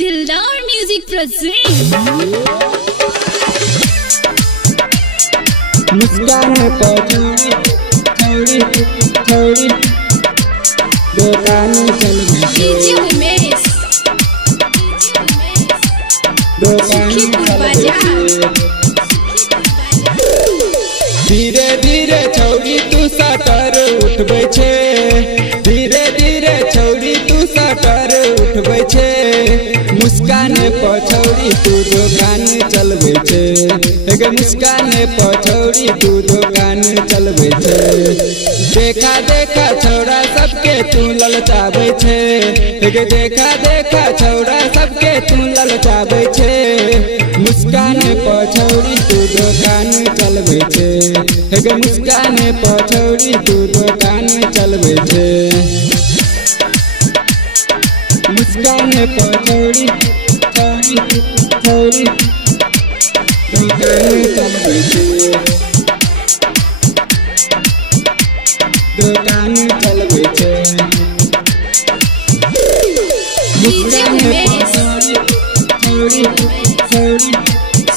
दिलदार music present मुस्कान पछौड़ी छौड़ी छौड़ी दुकान चल डीजे उमेश दुकान चल धीरे धीरे छौड़ी तू सटर उठबै छे धीरे धीरे छौड़ी तू सटर उठबै छे मुस्कान पछौड़ी तू दुकान चलबै छे गे मुस्कान पछौड़ी तू दुकान चलबै छे देखा देखा छौड़ा सबके तू ललचाबै छे गे देखा देखा छौड़ा सबके तू ललचाबै छे मुस्कान पछौड़ी तू दुकान चलबै छे गे मुस्कान पछौड़ी तू दुकान चलबै छे मुस्कान पछौड़ी छौड़ी छौड़ी दुकान चलबै छे दुकान चलबै छे डीजे उमेश छौड़ी छौड़ी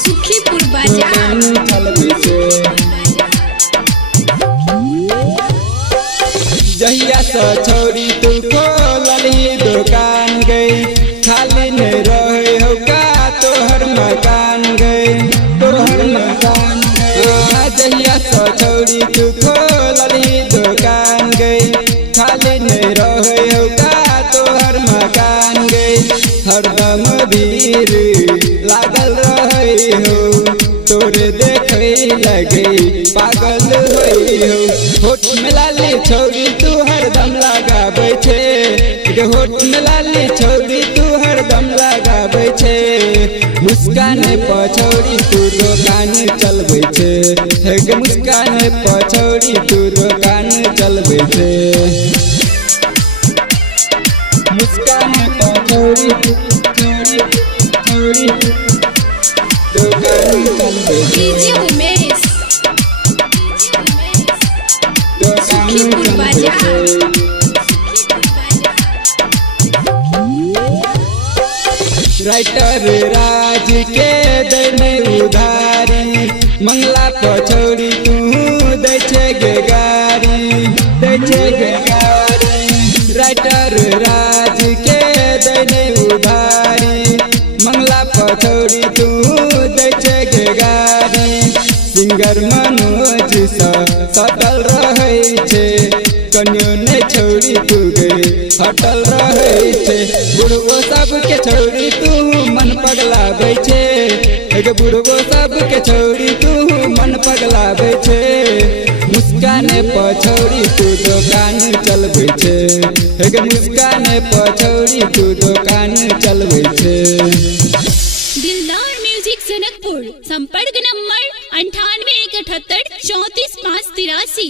सुखीपुर बाजार दुकान चलबै छे जहिया से छौड़ी तू खोलली दुकान गई खाली नहीं रहे हो का तोहर मकान गई तोहर मकान जहिया से छौड़ी तू खोलली दुकान गई खाली नहीं रहे हो का तोहर मकान गई हरदम भीड़ लागल रहे हो तोरे देखे लगे पागल होई हो होठ में लाली छौड़ी तू हरदम लगाबै छे गे होठ में लाली छौड़ी तू हरदम लगाबै छे मुस्कान पछौड़ी तू दुकान चलबै छे गे मुस्कान पछौड़ी तू दुकान चलबै छे मुस्कान पछौड़ी छौड़ी छौड़ी दुकान चलबै छे डीजे उमेश दुकान सुखीपुर चलबै बाजार छे राइटर राज के दैने उधारी मंगला पछौड़ी तू दै छे गे गारी दै छे गे गारी राइटर राज के दैने उधारी मंगला पछौड़ी तू दै छे गे गारी सिंगर मनोज सा सटल रहै छे कन्यो ने छौड़ी तू गई हटल रहै छे बुढ़बो सबके छौड़ी तू मन पगलाबै छे गे बुढ़बो सबके छौड़ी तू मन पगलाबै छे मुस्कान पछौड़ी तू दुकान चलबै छे गे मुस्कान पछौड़ी तू दुकान चलबै छे दिलदार म्यूजिक जनकपुर संपर्क नंबर 98 178 34 5 83।